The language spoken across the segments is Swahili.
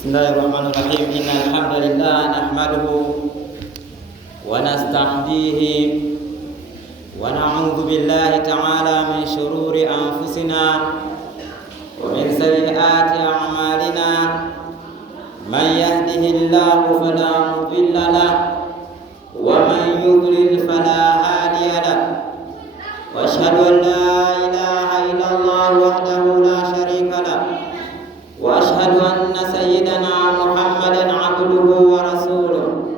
Bismillahirrahmanirrahim. Innal hamdalillah nahmaduhu wa nasta'dihi wa na'udzu billahi ta'ala min shururi anfusina wa min sayyiati a'malina. Man yahdihillahu fala mudilla lahu wa man yudlil fala hadiya lahu. Wa ashhadu an la ilaha illallah wahdahu la syarika lahu wa ashhadu anna sayyidana Muhammadan abduhu wa rasuluh.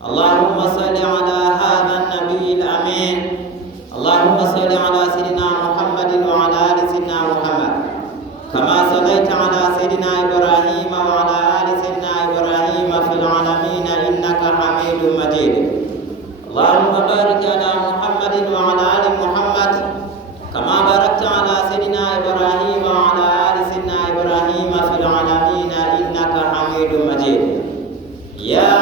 Allahumma salli ala hadha an-nabiyil amin. Allahumma salli ala sayyidina Muhammadin wa ala ali sayyidina Muhammad kama sallaita ala sayyidina Ibrahim wa ala ali sayyidina Ibrahim fil alamin innaka Hamidum Majid. Allahumma barik ala Muhammadin wa ala ali Muhammad kama barakta ala sayyidina Ibrahim wa ala ali sayyidina Ibrahim fil alamin innaka Hamidum Majid. Ya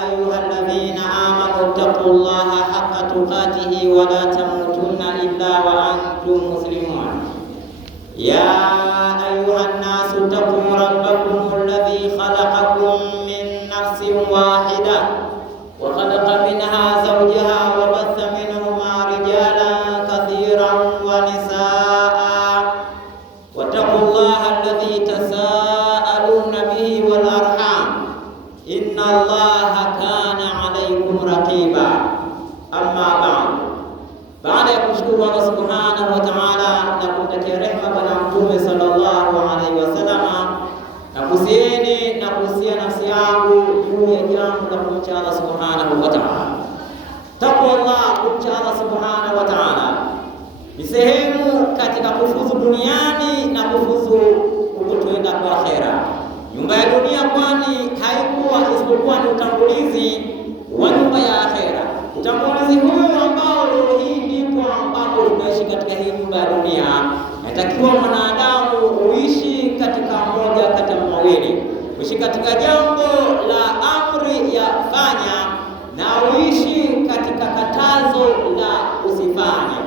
ayyuhalladzina amanu taqullaha haqqa tuqatih wa la tamutunna illa wa antum muslimun. Ya ayyuhan nasu taqu rabbakum alladzi khalaqakum min nafsin wahidah wa khalaqa minha zawjaha wa batha minhuma rijalan katsiran wa nisaa. Wattaqullaha alladzi tasaaluna bihi wal arham innallaha kana 'alaykum raqiba. Amma ba'd. Baada ya kumshukuru Allah subhanahu wa ta'ala na kumtakia rehema Bwana Mtume sallallahu alaihi wasallam, na kusieni na kusia nafsi yangu juu ya jambo la kumcha Allah subhanahu wa ta'ala. Takwa Allah, kumcha Allah subhanahu wa ta'ala ni sehemu katika kufuzu duniani na kufuzu kutoenda kwa akhera. Nyumba ya dunia kwani haikuwa isipokuwa ni utangulizi wa nyumba ya akhera. Utangulizi huu ambao leo hii ndipo ambapo tunaishi katika hii nyumba ya dunia, inatakiwa mwanadamu uishi katika moja kati ya mawili, uishi katika jambo la amri ya fanya na uishi katika katazo la usifanye.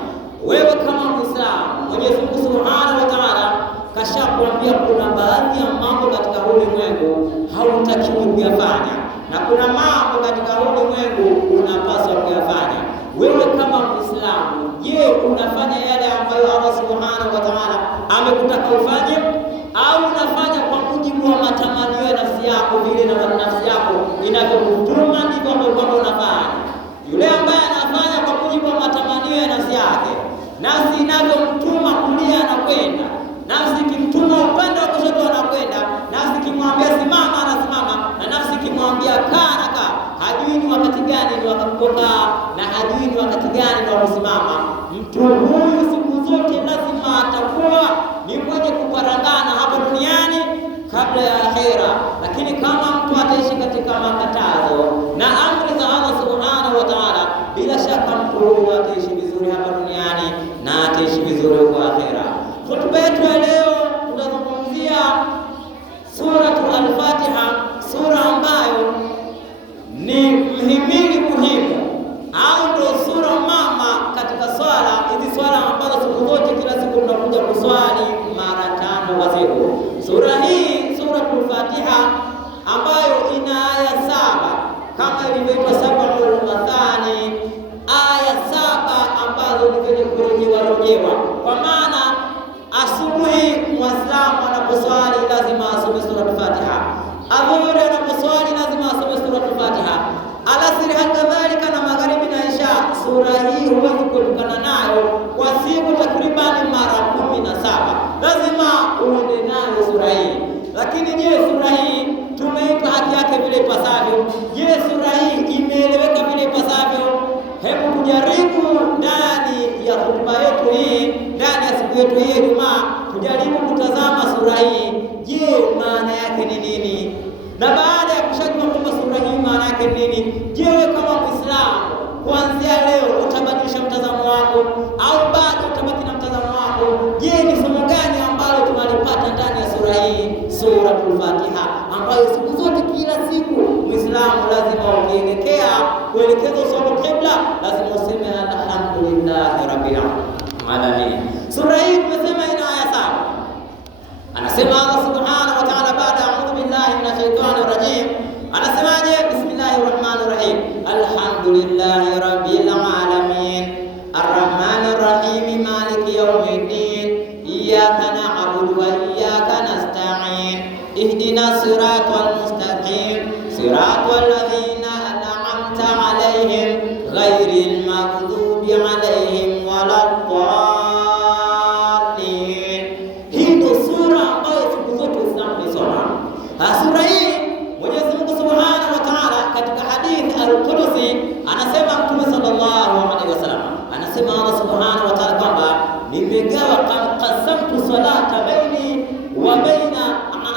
Wewe kama Muislamu, Mwenyezi Mungu Subhanahu wa Ta'ala kashakwambia kuna baadhi ya mambo katika ulimwengu hautakiwi kuyafanya na kuna mambo katika ulimwengu unapaswa kuyafanya. Wewe kama Muislamu, je, unafanya yale ambayo Allah Subhanahu wa Ta'ala amekutaka ufanye, au unafanya kwa mujibu wa matamanio ya nafsi yako, vile na nafsi yako inavyokutuma ndivyo ambavyo unafanya? Yule ambaye anafanya kwa mujibu wa matamanio ya nafsi yake, nafsi inavyomtuma kulia anakwenda, nafsi ikimtuma upande wa kushoto anakwenda, nafsi ikimwambia simama anasimama, na nafsi ikimwambia kaa anakaa. Hajui ni wakati gani ni wakati kukaa na hajui ni wakati gani ni kusimama. Mtu huyu siku zote lazima atakuwa ni mwenye kuparangana hapa duniani kabla ya akhera. Lakini kama mtu ataishi katika makatazo na amri za Allah Subhanahu wa Ta'ala, bila shaka mtu huyu ataishi vizuri hapa duniani na ataishi vizuri kwa akhera. Hotuba yetu ya leo tunazungumzia Suratul Al-Fatiha, sura ambayo ni mhimili muhimu au ndio sura mama katika swala. Hizi swala ambazo siku zote kila siku tunakuja kuswali mara 5 kwa siku. Sura hii Suratul Fatiha ambayo ina aya 7 kama ilivyoitwa Sab'ul Mathani, aya 7 ambazo ni zenye kurejewa. Kwa maana asubuhi Muislamu anaposwali lazima asome Suratul Fatiha, adhuhuri anaposwali lazima asome Suratul Fatiha, alasiri kadhalika na magharibi na isha. Sura hii huwezi kuepukana nayo kwa siku takribani mara 17, lazima uende nayo sura hii. Lakini je, sura hii tumeipa haki yake vile ipasavyo? Je, sura hii imeeleweka vile ipasavyo? Hebu tujaribu ndani ya hotuba yetu hii, ndani ya siku yetu hii Ijumaa, tujaribu kutazama sura hii. Je, maana yake ni nini? Na baada ya kushajua kwamba sura hii maana yake ni nini, je, wewe kama Muislamu kuanzia leo utabadilisha mtazamo wako au bado utabaki na mtazamo wako? Je, ni somo gani ambalo tunalipata ndani ya sura hii Suratul Fatiha, ambayo siku zote kila siku Muislamu lazima ukielekea kuelekeza uso wako qibla lazima useme alhamdulillahi rabbil alamin. Sura hii tumesema ina aya 7. Anasema Allah Subhanahu wa Ta'ala baada a'udhu shaitani rajim. Anasemaje? Bismillahir rahmanir rahim. Alhamdulillahi rabbil alamin. Arrahmanir rahim. Maliki yawmiddin. Iyyaka na'budu wa iyyaka nasta'in. Ihdinas siratal mustaqim. Siratal ladzina an'amta 'alaihim ghairil maghdubi 'alaihim waladdallin. Hii ndio sura ambayo siku zote Uislamu unasoma. Sura hii Mwenyezi Mungu Subhanahu wa Ta'ala katika hadithi al-Qudusi anasema, Mtume sallallahu alaihi wasallam anasema Allah Subhanahu wa Ta'ala kwamba nimegawa, qasamtu salata baini wa baina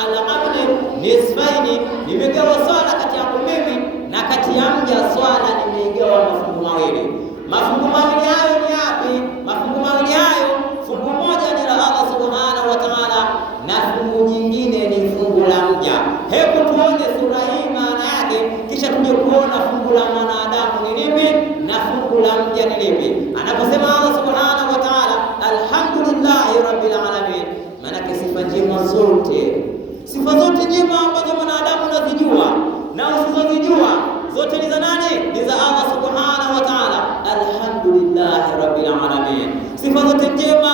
al-abdi nisfaini, nimegawa swala kati yangu mimi na kati ya mja, swala nimeigawa mafungu mawili. Mafungu mawili hayo ni yapi? Mafungu mawili hayo, fungu moja ni la Allah Subhanahu wa Ta'ala na fungu jingine ni fungu la mja. Hebu tuone sura hii maana yake, kisha tuje kuona fungu la mwanadamu ni lipi na fungu la mja ni lipi. Anaposema Allah Subhanahu wa Ta'ala alhamdulillahi rabbil alamin, maana sifa njema zote, sifa zote njema ambazo mwanadamu anazijua na usizozijua zote ni za nani? Ni za Allah Subhanahu wa Ta'ala. Alhamdulillahi rabbil alamin, sifa zote njema,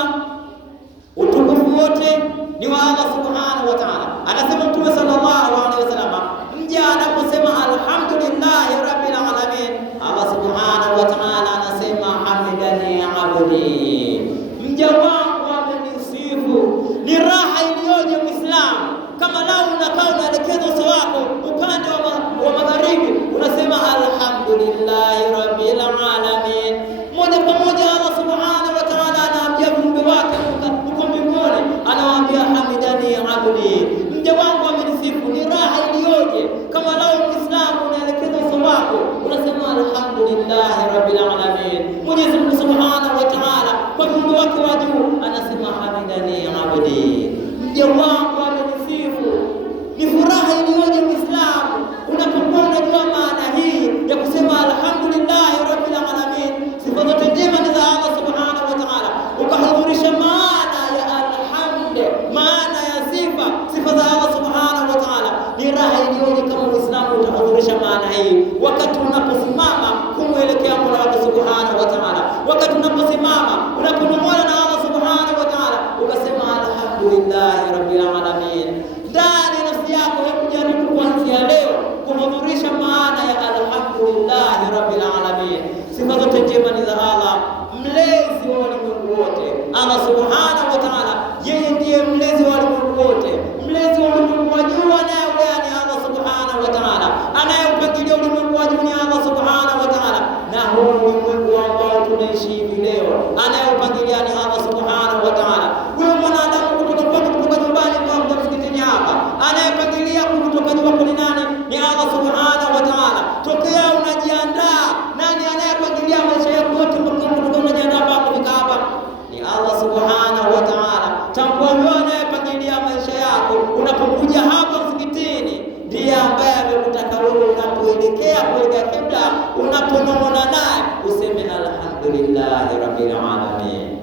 utukufu wote ni wa Allah Subhanahu wa Ta'ala. Anasema Mtume sallallahu alaihi wasallam, mja anaposema alhamdulillahi rabbil alamin, Allah Subhanahu wa Ta'ala anasema hamidani abdi, mja wangu amenisifu. Ni raha iliyoje Muislamu kama lao unakaa unaelekeza uso wako upande wa magharibi, unasema alhamdulillahi rabbil alamin. Moja kwa moja Allah Subhanahu wa Ta'ala anaambia viumbe wake huko mbinguni, anawaambia hamidani abdi, mja wangu amenisifu. Ni raha iliyoje kama lao Muislamu unaelekeza uso wako unasema alhamdulillahi rabbil alamin. Mwenyezi Mungu Subhanahu wa Ta'ala kwa viumbe wake wa juu anasema hamidani abdi, mja wangu amenisifu. Ni furaha iliyoje Muislamu unapokuwa unajua maana hii ya kusema alhamdulillahi rabbil alamin, sifa zote njema ni za Allah Subhanahu wa Ta'ala, ukahudhurisha maana ya alhamd, maana ya sifa za Allah Subhanahu wa Ta'ala. Ni raha iliyoje kama Muislamu utahudhurisha maana hii wakati unaposimama kumwelekea Mola wako Subhanahu wa Ta'ala, wakati unaposimama unapomwona na Allah Subhanahu wa Ta'ala ukasema alhamdulillahi rabbil alamin. Ndani ya nafsi yako hebu jaribu kuanzia leo kuhudhurisha maana ya alhamdulillahi rabbil alamin. Sifa zote njema ni za Allah, mlezi wa ulimwengu wote. Allah Subhanahu wa Ta'ala yeye ndiye mlezi wa ulimwengu wote, mlezi wa ulimwengu wa juu anayeulea ni Allah Subhanahu wa Ta'ala, anayeupangilia ulimwengu wa juu ni Allah Subhanahu wa Ta'ala, na huu ulimwengu ambao tunaishi hivi leo anayeupangilia ni Allah Subhanahu wa Ta'ala. Huyo mwanadamu kutoka nyumbani kwa msikitini hapa anayepangilia kutoka nyumbani ni nani? Ni Allah Subhanahu wa Ta'ala. Tokea unajiandaa, nani anayepangilia maisha yako yote kutoka unajiandaa hapa kufika hapa? Ni Allah Subhanahu wa Ta'ala. Tambua huyo anayepangilia maisha yako unapokuja hapa msikitini ndiye ambaye amekutaka wewe unapoelekea kuelekea kibla, unaponong'ona naye useme alhamdulillahi rabbil alamin.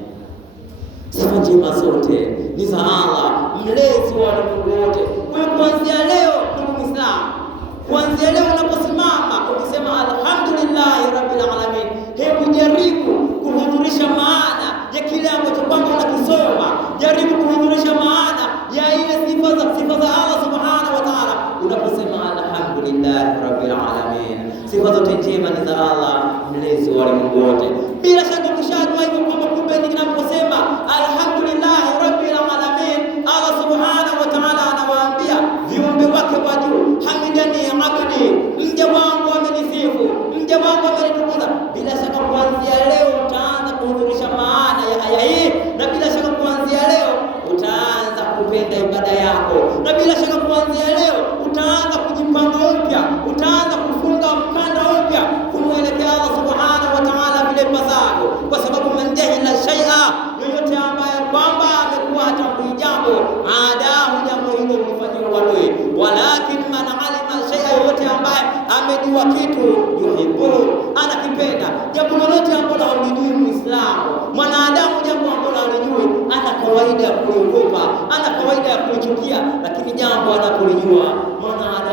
Sifa njema zote ni za Allah, mlezi wa ulimwengu wote. Kwa kuanzia leo, ndugu Muislamu, kuanzia leo unaposimama ukisema alhamdulillahi rabbil alamin, hebu jaribu kuhudhurisha maana ya kile ambacho kwamba unakisoma, jaribu kuhudhurisha maana ya ile sifa za Allah Subhanahu wa Ta'ala unaposema alhamdulillahi rabbil alamin. Sifa zote njema ni za Allah, mlezi wa ulimwengu wote. Bila shaka ukishajua hivyo kwamba kumbe ninaposema alhamdulillahi rabbil alamin, Allah Subhanahu wa Ta'ala anawaambia viumbe wake wa juu, hamidani abdi, mja wangu amenisifu, mja wangu amenitukuza. Bila shaka kuanzia leo utaanza kuhudhurisha maana ya aya hii, na bila shaka kuanzia leo utaanza kupenda ibada yako, na bila shaka kuanzia leo utaanza kujipanga upya, utaanza kufunga mkanda upya kumwelekea Allah Subhanahu wa Ta'ala vile pasavyo, kwa sababu man jahila shay'a, yoyote ambaye kwamba amekuwa hatambui jambo, adahu jambo hilo hufanyiwa wadui. Walakin man alima shay'a, yoyote ambaye amejua kitu, yuhibbu, anakipenda. Jambo lolote ambalo haulijui Muislamu, mwanadamu, jambo ambalo haulijui, ana kawaida ya kuliogopa, ana kawaida ya kulichukia, lakini jambo anapolijua mwanadamu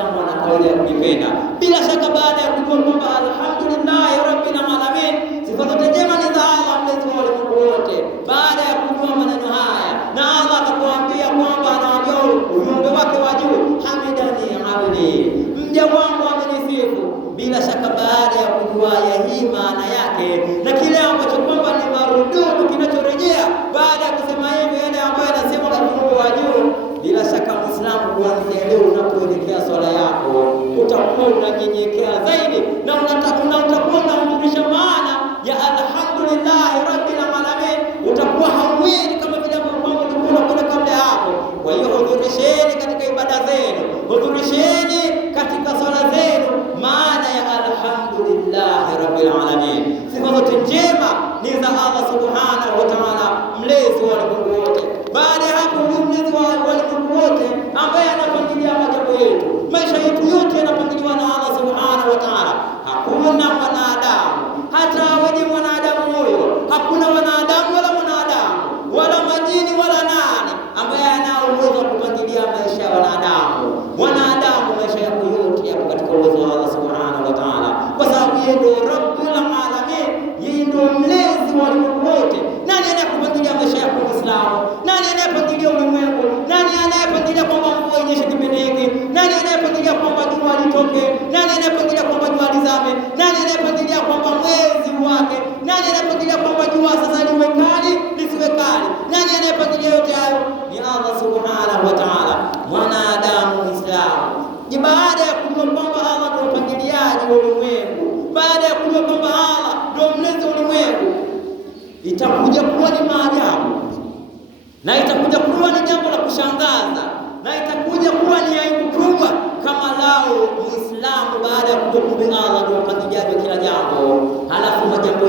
ajili ya kunipenda. Bila shaka baada ya kujua kwamba alhamdulillah rabbil alamin, sifa zote njema ni za Allah mlezi wa ulimwengu wote, baada ya kujua maneno haya na Allah akakuambia kwamba anawaambia viumbe wake wa juu, hamidani abdi, mja wangu amenisifu. Bila shaka baada ya kujua ya hii maana yake na kile ambacho kwamba ni marududu kinachorejea baada ya kusema hivi, yale ambayo yanasema kwa viumbe wa juu, bila shaka Muislamu, kuanzia leo unapoelekea swala yako utakuwa unanyenyekea zaidi na utakuwa unahudhurisha maana ya alhamdulillah rabbil alamin. Utakuwa hauwezi kama vile ambavyo ulikuwa unakwenda kabla ya hapo. Kwa hiyo hudhurisheni katika ibada zenu, hudhurisheni katika swala zenu maana ya alhamdulillah rabbil alamin. Sifa zote njema ni za Allah subhanahu wa ta'ala, mlezi wa ulimwengu wote. Baada ya hapo, mlezi wa ulimwengu wote ambaye anapangilia majambo yetu, maisha yetu yote yanapangiliwa na Allah subhanahu wa ta'ala. Hakuna mwanadamu, hata aweje mwanadamu huyo, hakuna wanadamu wala mwanadamu wala majini wala nani ambaye ana uwezo wa kupangilia maisha ya wanadamu. Wanadamu maisha yako yote yako katika uwezo wa Allah subhanahu wa ta'ala, kwa sababu yeye ndio rabbul alamin, yeye ndio mlezi wa ulimwengu wote. Nani anayepangilia maisha yako Muislamu? Nani anayepangilia ulimwengu? Nani anayepangilia kwamba mvua inyeshe kipindi hiki? Nani anayepangilia kwamba jua litoke? Nani anayepangilia kwamba jua lizame? Nani anayepangilia kwamba mwezi wake? Nani anayepangilia kwamba jua sasa liwe kali lisiwe kali? Nani anayepangilia yote hayo? Ni Allah subhanahu wa ta'ala. Mwanadamu Muislamu, ni baada ya kujua kwamba Allah ndio mpangiliaji wa ulimwengu, baada ya kujua kwamba Allah ndio mlezi wa ulimwengu, itakuja kuwa ni maajabu na itakuja kuwa ni jambo la kushangaza na itakuja kuwa ni aibu kubwa kama lao Muislamu baada ya kujua kwamba Allah ndio mpangiliaji wa kila jambo, halafu majambo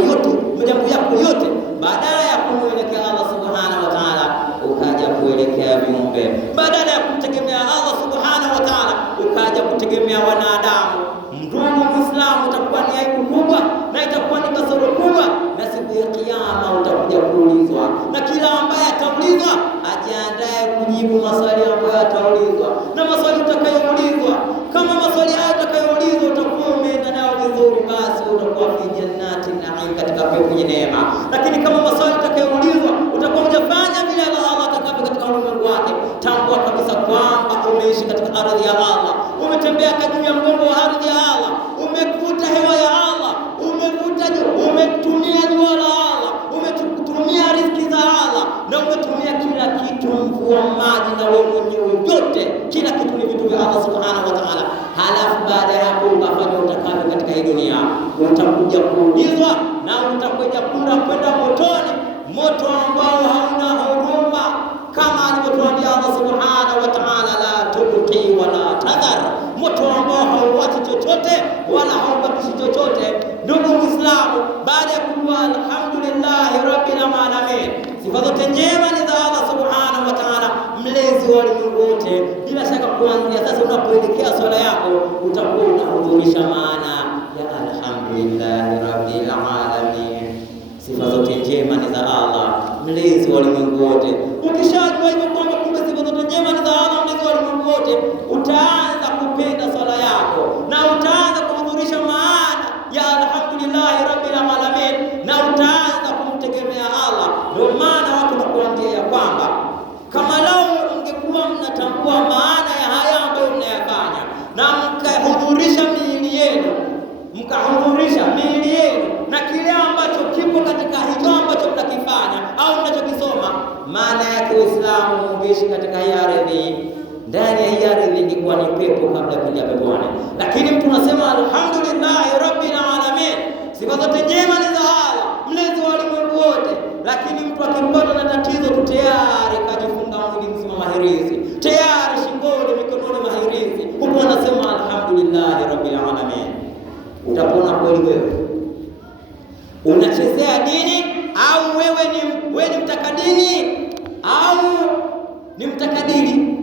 yako yote badala ya kumwelekea Allah subhanahu wa ta'ala ukaja kuelekea viumbe, badala ya kumtegemea Allah subhanahu wa ta'ala ukaja kutegemea wanadamu. Ndugu Muislamu, itakuwa ni aibu kubwa na itakuwa ni kasoro kubwa, na siku ya kiyama utakuja kuulizwa, na kila ambaye ataulizwa ajiandae kujibu maswali ambayo ataulizwa. Na maswali utakayoulizwa, kama maswali hayo utakayoulizwa utakuwa umeenda nao vizuri, basi utakuwa fi jannati na'im, katika pepo yenye neema. Lakini kama maswali utakayoulizwa utakuwa hujafanya vile Allah atakavyo katika ulimwengu wake, tambua kabisa kwamba umeishi katika ardhi ya Allah, umetembea juu ya mgongo wa ardhi ya Allah, umevuta hewa ya Allah, umetumia jua la Allah, umetumia riziki za Allah, na umetumia kila kitu, mvua, maji na wewe mwenyewe, yote kila kitu ni vitu vya Allah subhanahu wa ta'ala. Halafu baada ya hapo ukafanya utakavyo katika hii dunia, utakuja kuulizwa na utakuja kwenda motoni, moto ambao hauna huruma, kama alivyotuambia Allah subhanahu wa ta'ala, la tubqi wala tadhar, moto ambao hauachi chochote wala haubakishi chochote. Ndugu Muislamu, baada ya kujua alhamdulillah rabbil alamin, sifa zote njema ni za Allah subhanahu wa ta'ala, mlezi wa ulimwengu wote, bila shaka kuanzia sasa unapoelekea swala yako utakuwa unahudhurisha maana ya alhamdulillah rabbil alamin. Sifa zote njema ni za Allah, mlezi wa ulimwengu wote. Ukishajua hivyo kwamba kumbe sifa zote njema ni za Allah, mlezi wa ulimwengu wote, utaanza kupenda swala yako na utaanza kuhudhurisha maana ya alhamdulillah rabbil alamin, na utaanza kumtegemea Allah. Ndio maana watu wanakuambia ya kwamba kama lao mngekuwa mnatambua maana ya haya ambayo mnayafanya na mkahudhurisha miili yenu na kile ambacho kipo katika hicho ambacho mnakifanya au mnachokisoma, maana yake Uislamu ungeishi katika hii ardhi. Ndani ya hii ardhi ingekuwa ni pepo kabla ya kuingia peponi. Lakini mtu anasema alhamdulillah rabbil alamin, sifa zote njema ni za Allah, mlezi wa ulimwengu wote, lakini mtu akipata na tatizo tu tayari kajifunga mwili mzima mahirizi, tayari shingoni, mikononi mahirizi, huko anasema alhamdulillah rabbil alamin. Utapona kweli wewe? Unachezea dini au wewe ni mtakadini au ni mtakadiri?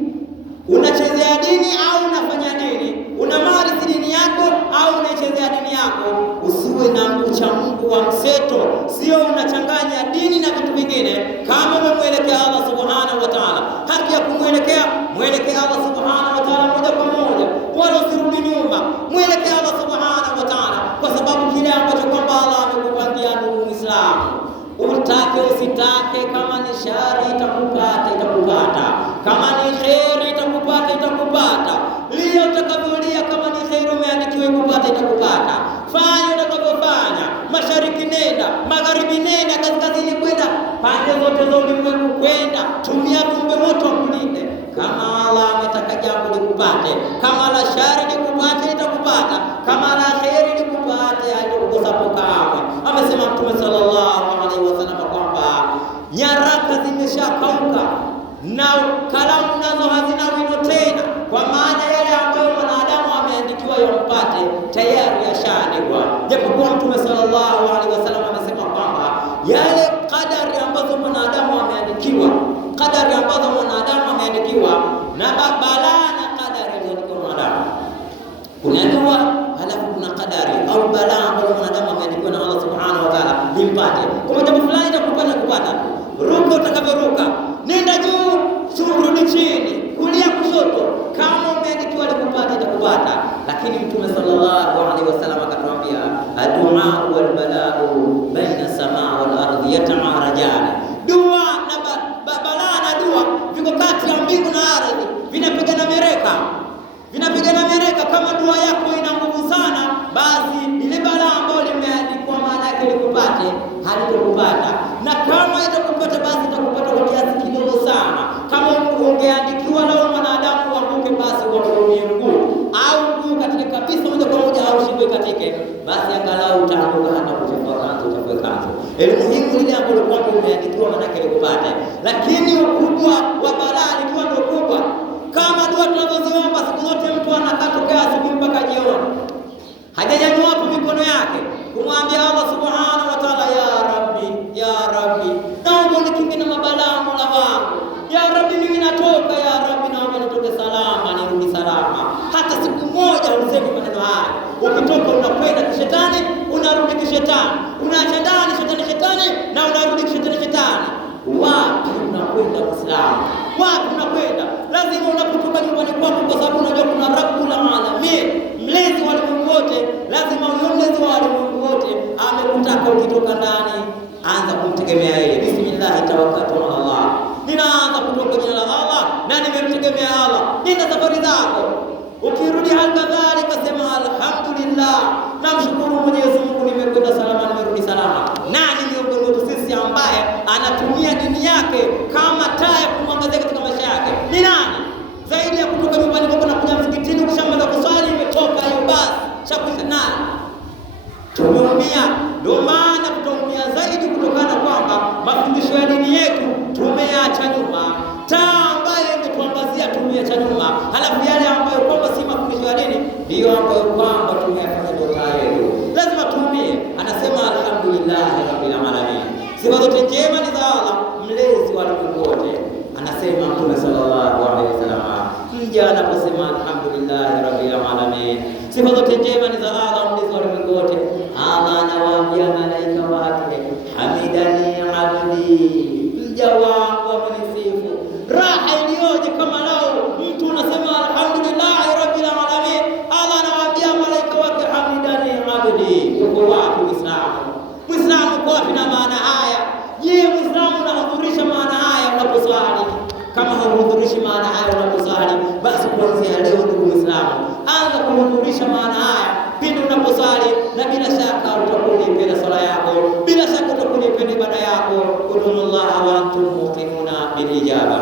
Unachezea dini au unafanya dini? Unamarisi dini yako au unaichezea dini yako? Usiwe na ucha Mungu wa mseto, sio unachanganya dini na vitu vingine. Kama umemwelekea Allah subhanahu wa ta'ala, haki ya kumwelekea mwelekea Allah subhanahu wa ta'ala moja kwa moja, wala usirudi nyuma. itakupata. Lia utakavyolia, kama ni kheri umeandikiwa kupata itakupata. Fanya utakavyofanya, mashariki nenda, magharibi nenda, kaskazini kwenda, pande zote za ulimwengu kwenda, tumia kumbe moto kulinde. Kama Allah ametaka jambo likupate, kama la shari likupate itakupata, kama la kheri likupate haitakukosa kamwe. Amesema Mtume sallallahu alaihi wasallam kwamba nyaraka zimeshakauka na kalamu nazo hazina wino tena, kwa maana yale ambayo mwanadamu ameandikiwa yampate tayari yashaandikwa. Japokuwa Mtume sallallahu alaihi wasallam amesema kwamba yale kadari ambazo mwanadamu ameandikiwa, kadari ambazo mwanadamu ameandikiwa na balaa na kadari alizoandikwa mwanadamu, kuna dua halafu kuna kadari au balaa ambazo mwanadamu ameandikiwa na Allah subhanahu wa ta'ala limpate. Kwa jambo fulani kupata, ruka utakavyoruka, nenda juu, surudi chini, kulia kushoto, kama umeandikiwa likupata itakupata. Lakini Mtume sallallahu alaihi wasallam akatuambia, adua wal balaa baina samaa wal ardhi yatamarajani, dua na balaa na dua viko kati ya mbingu na ardhi, vinapigana mereka. Kama dua yako ina nguvu sana, basi ile balaa ambayo limeandikwa maana yake likupate halitokupata, na kama itakupata basi itakupata kwa kiasi kidogo sana. Kama ungeandikiwa leo mwanadamu uanguke, basi uanguke mguu au mguu katika kabisa moja kwa moja au shingo katike, basi angalau utaanguka hata kuchafua kanzo. Muhimu ile ambayo kwako umeandikiwa maana yake likupate. Lakini ukubwa wa balaa likiwa ndio kubwa, kama dua tunazoziomba siku zote, mtu anakaa tokea asubuhi mpaka jioni hajanyanyua hapo mikono yake kumwambia Allah subhanahu wa ta'ala, ya Rabbi, naomba unikinge na mabalaa Mola wangu. Ya Rabbi, mimi natoka, ya Rabbi, naomba nitoke salama, nirudi salama. Hata siku moja useme maneno haya. Ukitoka unakwenda kishetani, unarudi kishetani, unaacha ndani shetani na unarudi kishetani. Wapi unakwenda Muislamu? Wapi unakwenda? Lazima unapotoka nyumbani kwako, kwa sababu unajua kuna Rabbul Alamin, mlezi wa ulimwengu wote, lazima mlezi wa ulimwengu wote amekutaka ukitoka ndani anza kumtegemea yeye. Bismillah, tawakkaltu ala Allah, ninaanza kutoka jina la Allah na nimemtegemea Allah. Nenda safari zako, ukirudi hali kadhalika sema alhamdulillah, namshukuru Mwenyezi Mungu, nimekwenda salama, nimerudi salama. Nani miongoni mwetu sisi ambaye anatumia dini yake kama taa ya kumwangazia katika maisha yake? Ni nani zaidi ya kutoka nyumbani kwako na kuja msikitini, ukishamaliza kuswali imetoka hiyo basi chakwisha? Nani? Tumeumia. Ndio maana tutaumia zaidi kutokana kwamba mafundisho ya dini yetu tumeacha nyuma. Taa ambayo ingetuangazia tumeacha nyuma, halafu yale ambayo kwamba si mafundisho ya dini ndiyo ambayo kwamba tumeyafanya ndio taa yetu. Lazima tuumie. Anasema alhamdulillah rabbil alamin, sifa zote njema ni za Allah, mlezi wa ulimwengu wote. Anasema Mtume sallallahu alaihi wasallam, mja anaposema alhamdulillah rabbil alamin, sifa zote njema ni za Allah, mlezi wa ulimwengu wote, Allah anawaambia malaika wake, hamidani abdi, mja wangu amenisifu. Raha iliyoje kama lao mtu unasema alhamdulillah rabbil alamin, Allah anawaambia malaika wake, hamidani abdi. Uko wapi Muislamu? Uko wapi na maana haya? Je, Muislamu unahudhurisha maana haya unaposwali? Kama hauhudhurishi maana haya unaposwali, basi kuanzia leo ndugu Muislamu, anza kuhudhurisha maana haya pindi unaposwali, na bila shaka utakuwa unapenda swala yako, bila shaka utakuwa unapenda ibada yako. Qulullah wa antum muqinuna bil ijaba.